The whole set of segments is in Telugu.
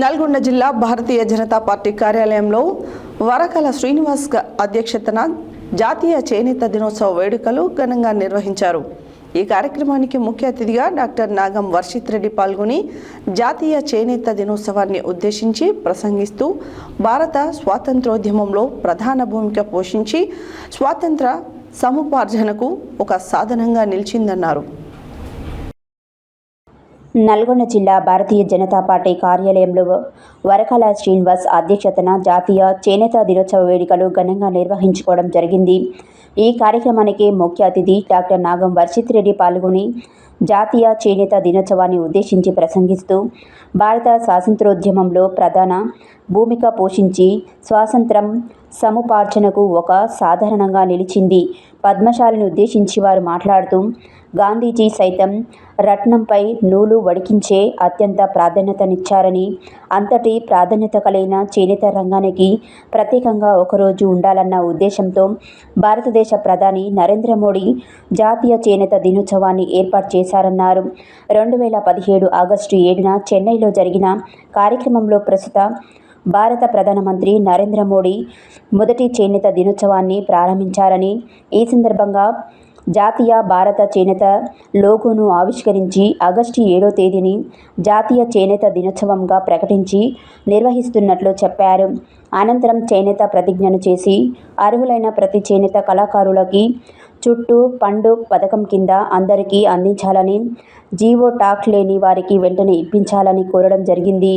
నల్గొండ జిల్లా భారతీయ జనతా పార్టీ కార్యాలయంలో వరకల శ్రీనివాస్ అధ్యక్షతన జాతీయ చేనేత దినోత్సవ వేడుకలు ఘనంగా నిర్వహించారు. ఈ కార్యక్రమానికి ముఖ్య అతిథిగా డాక్టర్ నాగం వర్షిత్ రెడ్డి పాల్గొని జాతీయ చేనేత దినోత్సవాన్ని ఉద్దేశించి ప్రసంగిస్తూ భారత స్వాతంత్రోద్యమంలో ప్రధాన భూమిక పోషించి స్వాతంత్ర సముపార్జనకు ఒక సాధనంగా నిలిచిందన్నారు. నల్గొండ జిల్లా భారతీయ జనతా పార్టీ కార్యాలయంలో వరకల శ్రీనివాస్ అధ్యక్షతన జాతీయ చేనేత దినోత్సవ వేడుకలు ఘనంగా నిర్వహించుకోవడం జరిగింది. ఈ కార్యక్రమానికి ముఖ్య అతిథి డాక్టర్ నాగం వర్షిత్ రెడ్డి పాల్గొని జాతీయ చేనేత దినోత్సవాన్ని ఉద్దేశించి ప్రసంగిస్తూ భారత స్వాతంత్రోద్యమంలో ప్రధాన భూమిక పోషించి స్వాతంత్రం సముపార్జనకు ఒక సాధారణంగా నిలిచింది. పద్మశాలిని ఉద్దేశించి వారు మాట్లాడుతూ గాంధీజీ సైతం రత్నంపై నూలు వడికించే అత్యంత ప్రాధాన్యతనిచ్చారని, అంతటి ప్రాధాన్యత కలిగిన చేనేత రంగానికి ప్రత్యేకంగా ఒకరోజు ఉండాలన్న ఉద్దేశంతో భారతదేశ ప్రధాని నరేంద్ర మోడీ జాతీయ చేనేత దినోత్సవాన్ని ఏర్పాటు చేశారన్నారు. 2017 ఆగస్టు 7న చెన్నైలో జరిగిన కార్యక్రమంలో ప్రస్తుత భారత ప్రధానమంత్రి నరేంద్ర మోడీ మొదటి చేనేత దినోత్సవాన్ని ప్రారంభించారని, ఈ సందర్భంగా జాతీయ భారత చేనేత లోగోను ఆవిష్కరించి ఆగస్టు 7వ తేదీని జాతీయ చేనేత దినోత్సవంగా ప్రకటించి నిర్వహిస్తున్నట్లు చెప్పారు. అనంతరం చేనేత ప్రతిజ్ఞను చేసి అర్హులైన ప్రతి చేనేత కళాకారులకి చుట్టూ పండు పథకం కింద అందరికీ అందించాలని, జీవో టాక్ లేని వారికి వెంటనే ఇప్పించాలని కోరడం జరిగింది.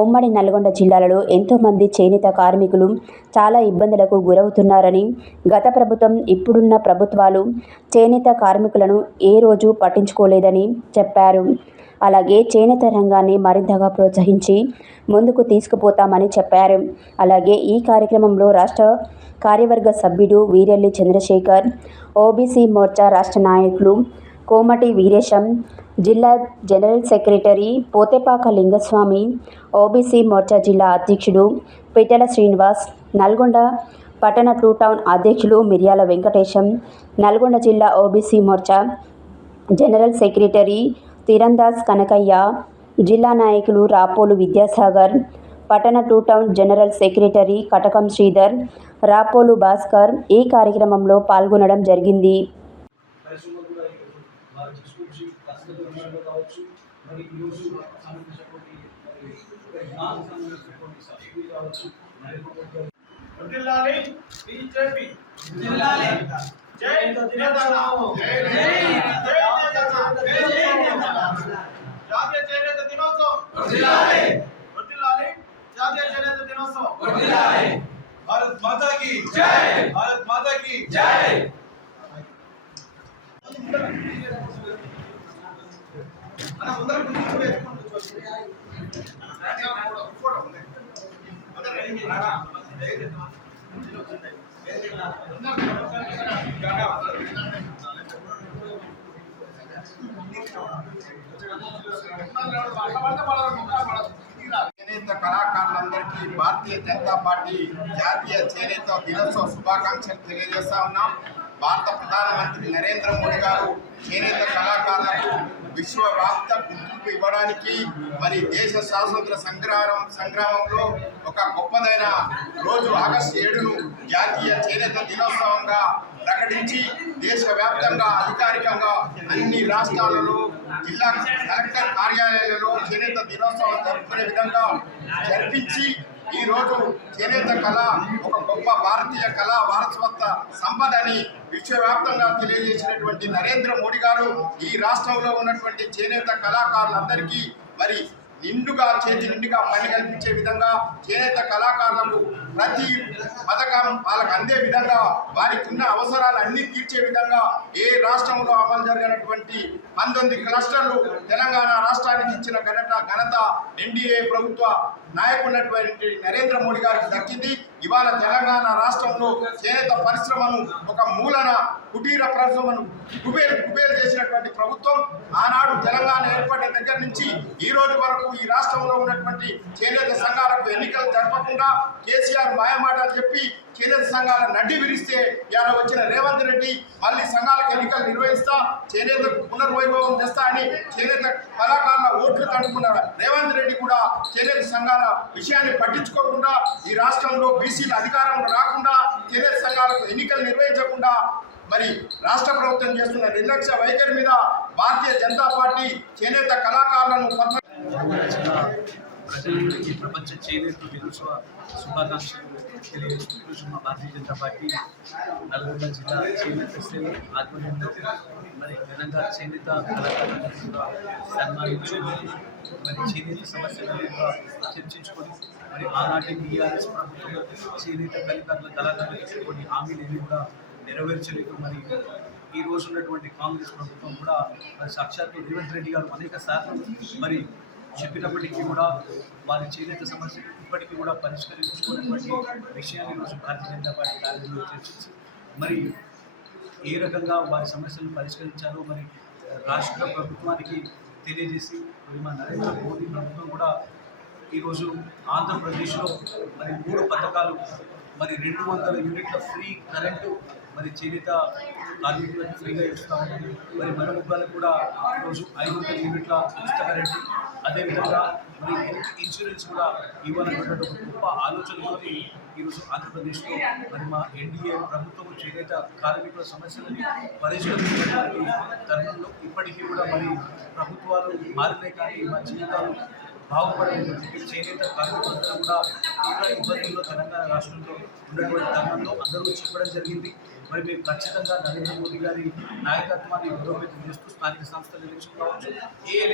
ఉమ్మడి నల్గొండ జిల్లాలో ఎంతోమంది చేనేత కార్మికులు చాలా ఇబ్బందులకు గురవుతున్నారని, గత ప్రభుత్వం ఇప్పుడున్న ప్రభుత్వాలు చేనేత కార్మికులను ఏ రోజు పట్టించుకోలేదని చెప్పారు. అలాగే చేనేత రంగాన్ని మరింతగా ప్రోత్సహించి ముందుకు తీసుకుపోతామని చెప్పారు. అలాగే ఈ కార్యక్రమంలో రాష్ట్ర కార్యవర్గ సభ్యుడు వీరెల్లి చంద్రశేఖర్, ఓబీసీ మోర్చా రాష్ట్ర నాయకులు కోమటి వీరేశం, జిల్లా general secretary Pothepaka Lingaswamy, OBC Morcha జిల్లా అధ్యక్షుడు పిట్టల శ్రీనివాస్, నల్గొండ పట్టణ 2 టౌన్ అధ్యక్షులు మిర్యాల వెంకటేశం, నల్గొండ జిల్లా OBC Morcha general secretary Teerandas Kanakaiah, జిల్లా నాయకులు రాపోలు విద్యాసాగర్, పట్టణ 2 town general secretary Katakam Sridhar, Rapolu Bhaskar ఈ కార్యక్రమంలో పాల్గొనడం జరిగింది. भारत माता की जय, भारत माता की जय। చేనేత కళాకారులందరికీ భారతీయ జనతా పార్టీ జాతీయ చేనేత దినోత్సవ శుభాకాంక్షలు తెలియజేస్తా ఉన్నాం. భారత ప్రధానమంత్రి నరేంద్ర మోడీ గారు చేనేత కళాకారులకు విశ్వవ్యాప్త గుర్తింపు ఇవ్వడానికి మరి దేశ స్వాతంత్ర సంగ్రామంలో ఒక గొప్పదైన రోజు ఆగస్టు 7ను జాతీయ చేనేత దినోత్సవంగా ప్రకటించి దేశవ్యాప్తంగా అధికారికంగా అన్ని రాష్ట్రాలలో జిల్లా కలెక్టర్ కార్యాలయాలలో చేనేత దినోత్సవం జరుపుకునే విధంగా జరిపించి ఈరోజు చేనేత కళ ఒక గొప్ప భారతీయ కళా వారసత్వ సంపదని విశ్వవ్యాప్తంగా తెలియజేసినటువంటి నరేంద్ర మోడీ గారు ఈ రాష్ట్రంలో ఉన్నటువంటి చేనేత కళాకారులందరికీ మరి నిండుగా చేతి నిండుగా పని కల్పించే విధంగా చేనేత కళాకారులకు ప్రతి పథకం వాళ్ళకు అందే విధంగా వారికి ఉన్న అవసరాలు అన్ని తీర్చే విధంగా ఏ రాష్ట్రంలో అమలు జరిగినటువంటి 19 క్లస్టర్లు తెలంగాణ రాష్ట్రానికి ఇచ్చిన ఘనత ఎన్డీఏ ప్రభుత్వ నాయకున్నటువంటి నరేంద్ర మోడీ గారికి దక్కింది. ఇవాళ తెలంగాణ రాష్ట్రంలో చేనేత పరిశ్రమను ఒక మూలన కుటీర పరిశ్రమను కుబేరు చేసినటువంటి ప్రభుత్వం ఆనాడు తెలంగాణ ఏర్పడిన దగ్గర నుంచి ఈ రోజు వరకు ఈ రాష్ట్రంలో ఉన్నటువంటి చేనేత సంఘాలకు ఎన్నికలు జరపకుండా కేసీఆర్ కేసీఆర్ మాయమాటలు చెప్పి చేనేత సంఘాల నడ్డి విరిస్తే ఇవాళ వచ్చిన రేవంత్ రెడ్డి మళ్ళీ సంఘాలకు ఎన్నికలు నిర్వహిస్తా, చేనేత పునర్వైభవం తెస్తా అని చేనేత కళాకారుల ఓట్లు తడుపుకున్నాడు. రేవంత్ రెడ్డి కూడా చేనేత సంఘాల విషయాన్ని పట్టించుకోకుండా ఈ రాష్ట్రంలో బీసీల అధికారం రాకుండా చేనేత సంఘాలకు ఎన్నికలు నిర్వహించకుండా మరి రాష్ట్ర ప్రభుత్వం చేస్తున్న నిర్లక్ష్య వైఖరి మీద భారతీయ జనతా పార్టీ చేనేత కళాకారులను ప్రజలందరికీ ప్రపంచ చేనేత దినోత్సవ శుభాకాంక్షలు తెలియజేస్తున్న భారతీయ జనతా పార్టీ నల్గొండ జిల్లా చేనేత సేవ ఆధ్వర్యంలో మరి ఘనంగా చేనేత కళాకారులను కూడా సన్మానించుకొని మరి చేనేత సమస్యలను కూడా చర్చించుకొని మరి ఆనాటి బీఆర్ఎస్ ప్రభుత్వం చేనేత కళాకారులకు కొన్ని హామీలు ఏవి కూడా నెరవేర్చలేదు. మరి ఈ రోజు ఉన్నటువంటి కాంగ్రెస్ ప్రభుత్వం కూడా మరి సాక్షాత్తు రేవంత్ రెడ్డి గారు అనేక సార్లు మరి చెప్పినప్పటికీ కూడా వారి చేనేత సమస్యలు ఇప్పటికీ కూడా పరిష్కరించుకున్నటువంటి విషయాన్ని ఈరోజు భారతీయ జనతా పార్టీ కార్యాలయంలో చర్చించి మరి ఏ రకంగా వారి సమస్యలను పరిష్కరించారో మరి రాష్ట్ర ప్రభుత్వానికి తెలియజేసి మరి మా నరేంద్ర మోదీ ప్రభుత్వం కూడా ఈరోజు ఆంధ్రప్రదేశ్లో మరి 3 పథకాలు మరి 200 యూనిట్ల ఫ్రీ కరెంటు మరి చేనేత కార్మికులకు ఫ్రీగా ఇస్తూ ఉంది. మరి మన ముగ్గులకు కూడా ఈరోజు 500 యూనిట్ల ఉచిత కరెంటు, అదేవిధంగా మరి ఇన్సూరెన్స్ కూడా ఇవ్వాలన్నటువంటి ఒక గొప్ప ఆలోచనతో ఈరోజు ఆంధ్రప్రదేశ్లో మరి మా ఎన్డీఏ ప్రభుత్వం చేనేత కార్మికుల సమస్యలని పరిష్కరించినటువంటి తరుణంలో ఇప్పటికీ కూడా మరి ప్రభుత్వాలు మారినాయి కానీ మా జీవితాలు బాగుపడలేదు. చేనేత కార్మికులందరూ కూడా తీవ్ర ఇబ్బందుల్లో తెలంగాణ రాష్ట్రంలో ఉన్నటువంటి తరుణంలో అందరూ చెప్పడం జరిగింది. మరి మేము ఖచ్చితంగా నరేంద్ర మోదీ గారి నాయకత్వాన్ని బలోపేతం చేస్తూ స్థానిక సంస్థలు ఎలక్షన్ కావచ్చు, ఏ